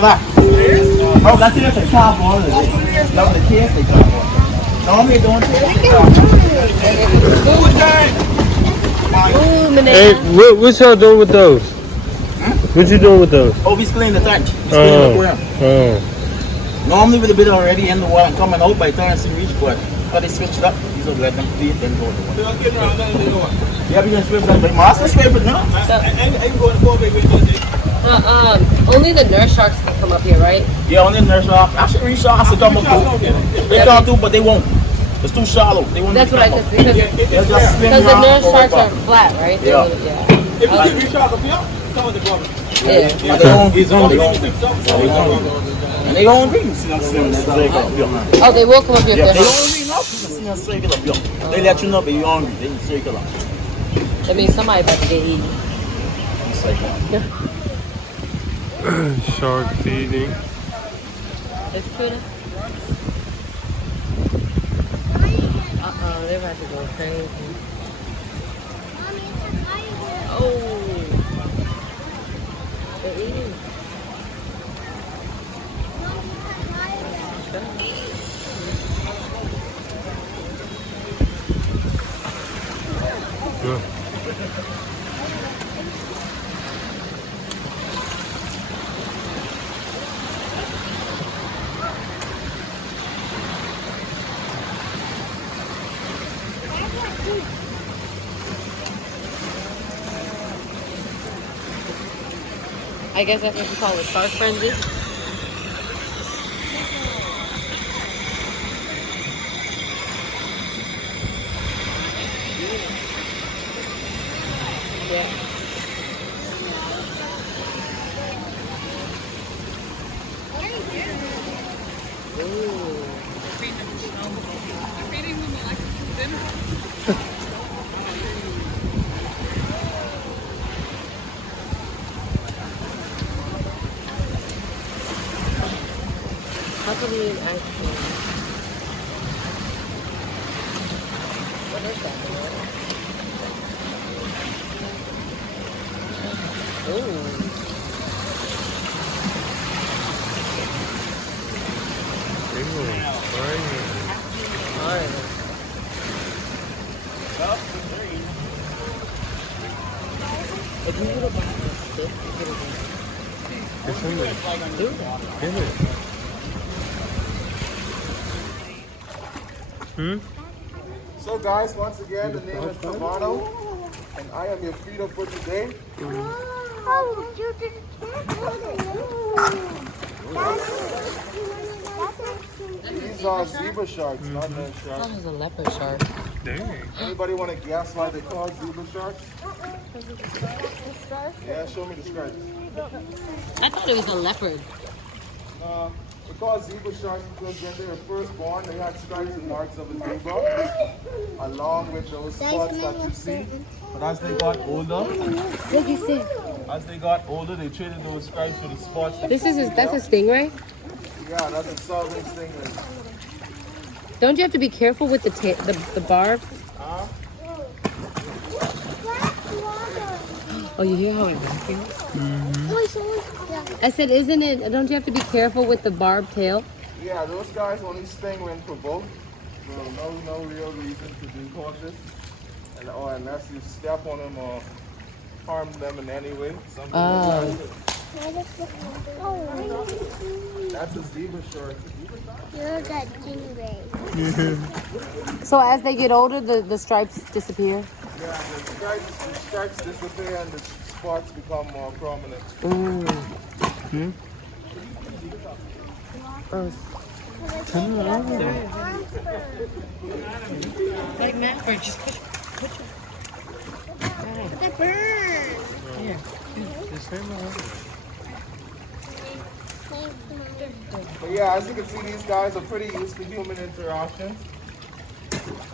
long that? Oh, that's just a top one. Don't the taste they top one. Normally don't taste the top one. Hey, what y'all doing with those? What you doing with those? Oh, we clean the tank. Normally with a bit already in the water and coming out by the time they reach, but they switch it up. These will let them clean then go to the water. Yeah, we can scrape them. But master scrape it now. Only the nurse sharks can come up here, right? Yeah, only the nurse sharks. Actually, reef sharks will come up too. They come too, but they won't. It's too shallow. They won't. That's what I just because the nurse sharks are flat, right? Yeah. If you see reef shark up here, some of the problem. Yeah. But they won't be zone. And they won't be. Oh, they will come up here. Yeah, they won't be enough. They let you know, but you're hungry. They circle up. That means somebody about to get eaten. Shark feeding. It's tuna. They're about to go crazy. Oh. They're eating. Good. I guess that's what you call it, shark frenzy. Yeah. How can you eat ice cream? What is that? Ooh. If you would have bought this stick, you could have It's in there. do that. Get it. So guys, once again, the name is Tomato, and I am your feeder for today. These are zebra sharks, not nurse That sharks. was a leopard shark. Dang. Anybody want to guess why they call zebra sharks? Yeah, show me the stripes. I thought it was a leopard. They call zebra sharks because when they were first born, they had stripes and marks of a zebra, along with those spots that you see. But as they got older, they traded those stripes for the spots. That's a stingray? Yeah, that's a southern stingray. Don't you have to be careful with the barb? Oh, you hear how it vacuums? I said, don't you have to be careful with the barbed tail? Yeah, those guys only sting when provoked. So no real reason to be cautious. Or unless you step on them or harm them in any way. That's a zebra shark. You're the stingray. So as they get older, the stripes disappear? Yeah, the stripes disappear and the spots become more prominent. Like Maverick, just push The bird. But yeah, as you can see, these guys are pretty used to human interactions,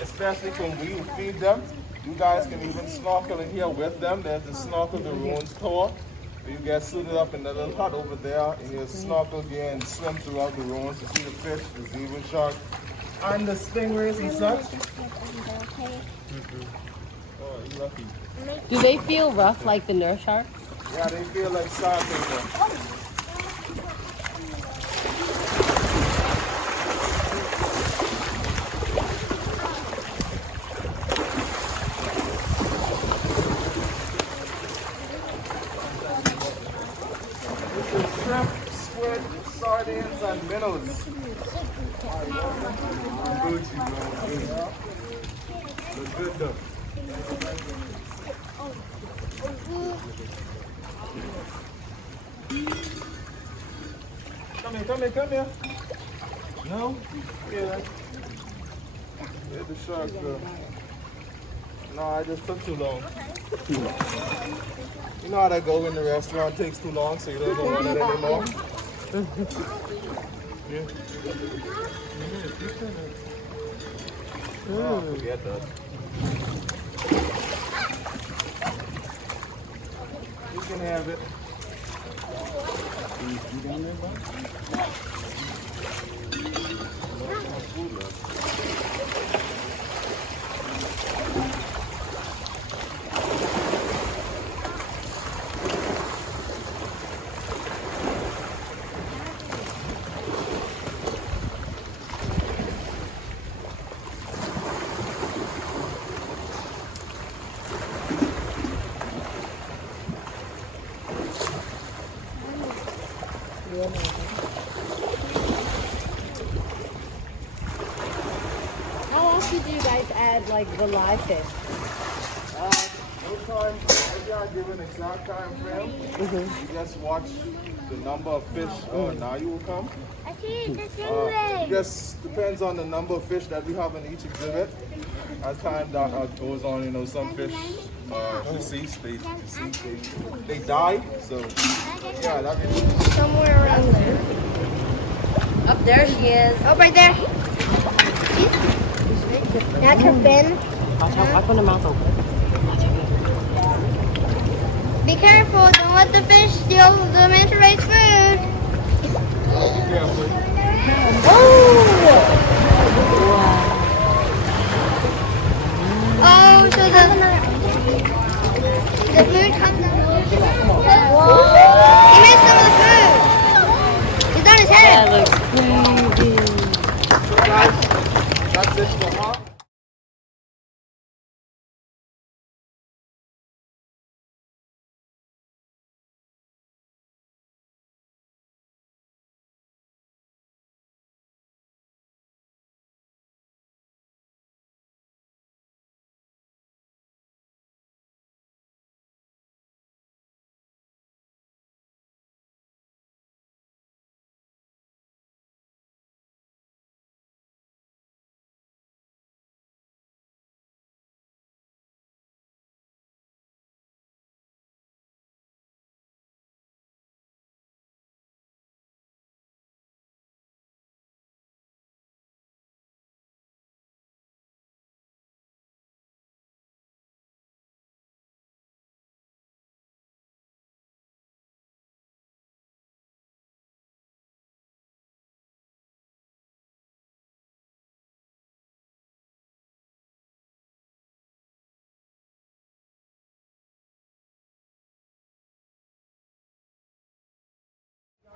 especially when we feed them. You guys can even snorkel in here with them. There's the snorkel the ruins tour. You get suited up in the little hut over there and you snorkel here and swim throughout the ruins to see the fish, the zebra shark, and the stingrays and such. Oh, you're lucky. Do they feel rough like the nurse sharks? Yeah, they feel like sandpaper. vitamins and minerals. Gucci, man. Look good though. Come here. No? Yeah. Where the sharks go? No, I just took too long. You know how that go when the restaurant takes too long, so you don't want it anymore? Yeah. Oh, forget that. You can have it. You down there, bud? Food left. How often do you guys add like the live fish? No time, maybe I'll give an exact time frame. You just watch the number of fish now you will come. I see the stingray. It just depends on the number of fish that we have in each exhibit. As time that goes on, you know, some fish deceased, they die. So yeah, that means Somewhere around there. Up there she is. Oh, right there. That's her fin. Watch out, watch when the mouth open. Be careful, don't let the fish steal the manta ray's food. Oh, so the food comes out. He missed some of the food. He's on his head. That looks crazy. that's it for her.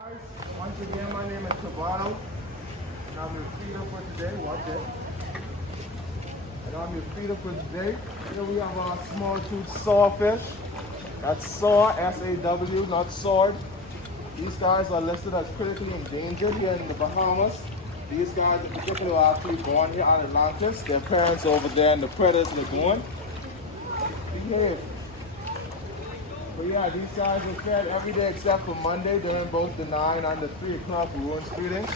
Guys, once again, my name is Tabano, and I'm your feeder for today. Watch it. And I'm your feeder for today. Here we have our small tooth sawfish. That's saw, S-A-W, not sword. These guys are listed as critically endangered here in the Bahamas. These guys in particular are actually born here on Atlantis. Their parents are over there in the Predators Lagoon. Behave. But yeah, these guys are fed every day except for Monday during both the 9 and the 3 o'clock ruins feeding.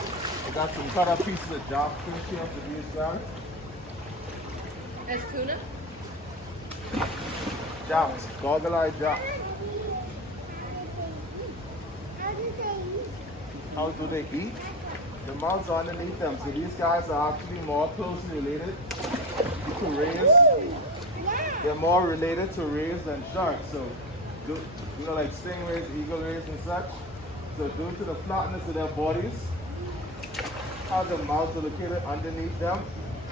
We got some cut up pieces of job fish here for these guys. That's tuna? Jobs, goggle-eyed jobs. How do they eat? The mouths are underneath them, so these guys are actually more closely related to rays. They're more related to rays than sharks. So, you know, like stingrays, eagle rays, and such. So, due to the flatness of their bodies, how the mouths are located underneath them.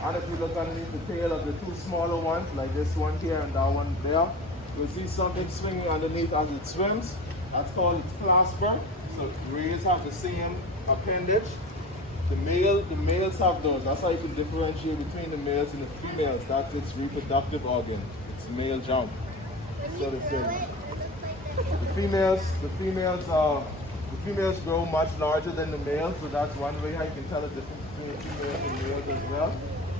And if you look underneath the tail of the two smaller ones, like this one here and that one there, you'll see something swinging underneath as it swims. That's called its clasper. So rays have the same appendage. The males have those. That's how you can differentiate between the males and the females. That's its reproductive organ. It's male jump. So to say. The females The females grow much larger than the males, so that's one way how you can tell the difference between females and males as well.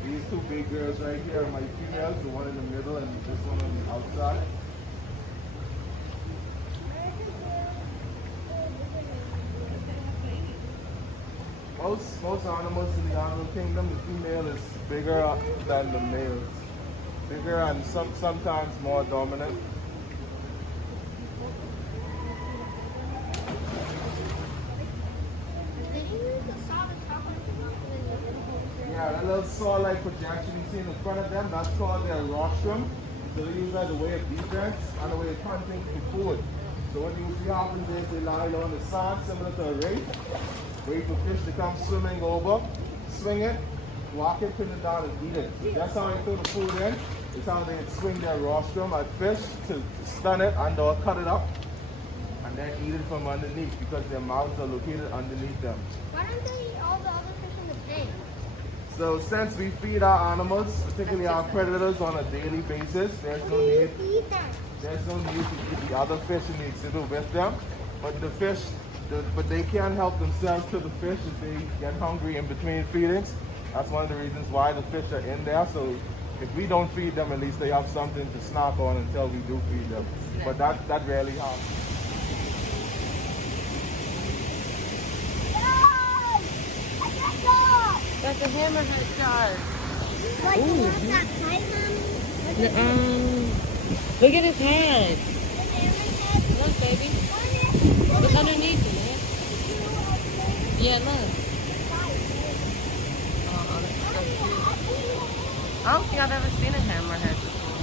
These two big girls right here are my females, the one in the middle and this one on the outside. Most animals in the animal kingdom, the female is bigger than the males. Bigger and sometimes more dominant. Yeah, that little saw-like projection you see in the front of them, that's called their rostrum. So they use that as a way of defense and a way of hunting for food. So what usually happens is they lie on the sand, similar to a wraith, wait for fish to come swimming over, swing it, walk it, put it down and eat it. That's how they throw the food in. It's how they swing their rostrum at fish to stun it and or cut it up and then eat it from underneath because their mouths are located underneath them. Why don't they eat all the other fish in the tank? So since we feed our animals, particularly our predators, on a daily basis, there's no need to eat the other fish in the exhibit with them. But the fish, but they can help themselves to the fish if they get hungry in between feedings. That's one of the reasons why the fish are in there. So if we don't feed them, at least they have something to snack on until we do feed them. But that rarely happens. That's a hammerhead shark. Like the one that tied them? Look at his head. Look, baby. Look underneath it, man. Yeah, look. Oh, that's so cute. I don't think I've ever seen a hammerhead before.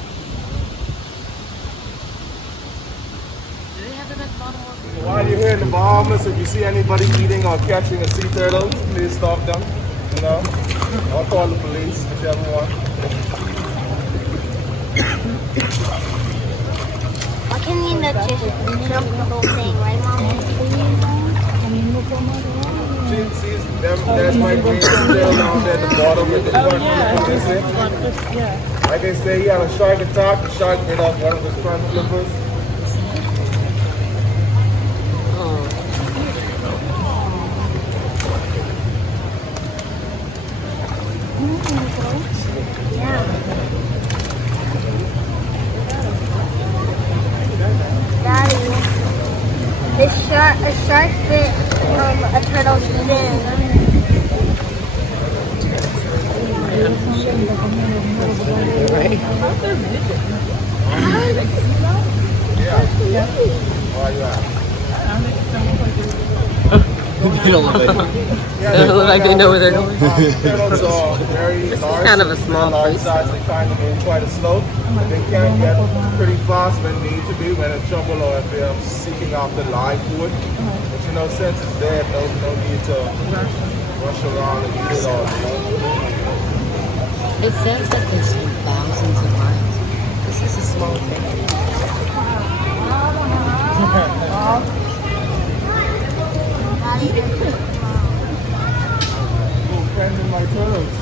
Do they have them at Baltimore? While you're here in the Bahamas, if you see anybody eating or catching a sea turtle, please stop them. You know, I'll call the police, whichever one. Why can't you not just jump the whole thing, right, Mom? There's my green turtle down there at the bottom with the front flippers. Like I say, he had a shark attack. The shark bit off one of the front flippers. A shark bit a turtle's fin. They don't look like They don't look like they know where they're going. Turtles are very This is large. kind of a small large place. size. They kind of move quite a slope. They can get pretty fast when need to be, when in trouble or if they're seeking after live food. But you know, since it's dead, no need to rush around and eat it all. You know? It says that they swim thousands of miles. This is a small thing. Friends my turtles.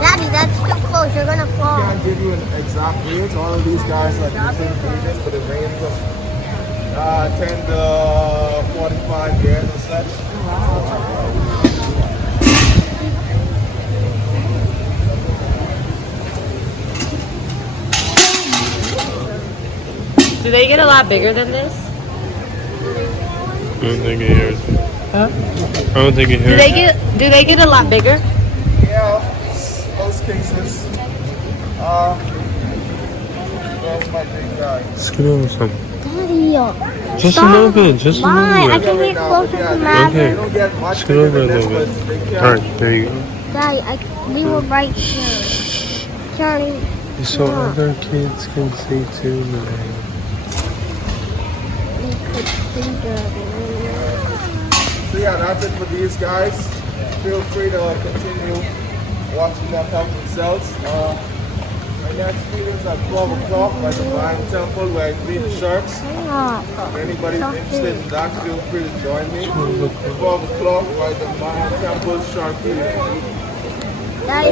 Daddy, that's too close. You're gonna fall. I can't give you an exact age. All of these guys are different ages, but it ranges from 10 to 45 years or such. Do they get a lot bigger than this? I don't think it hears. Huh? I don't think it hears. Do they get a lot bigger? Yeah, most cases. That's my big guy. Scoot over some. Daddy, Just a little bit. Just a why? I little bit. can get closer to Okay. Maverick. They don't get much Scoot bigger over a than this, little but bit. they can. Alright, there you go. Daddy, we were right here. Johnny. So other kids can see too, man. We could see Daddy. So yeah, that's it for these guys. Feel free to continue watching them help themselves. My next feeding is at 12 o'clock by the Lion Temple where I feed the sharks. If anybody's interested in that, feel free to join me. 12 o'clock by the Lion Temple shark feeding. Daddy.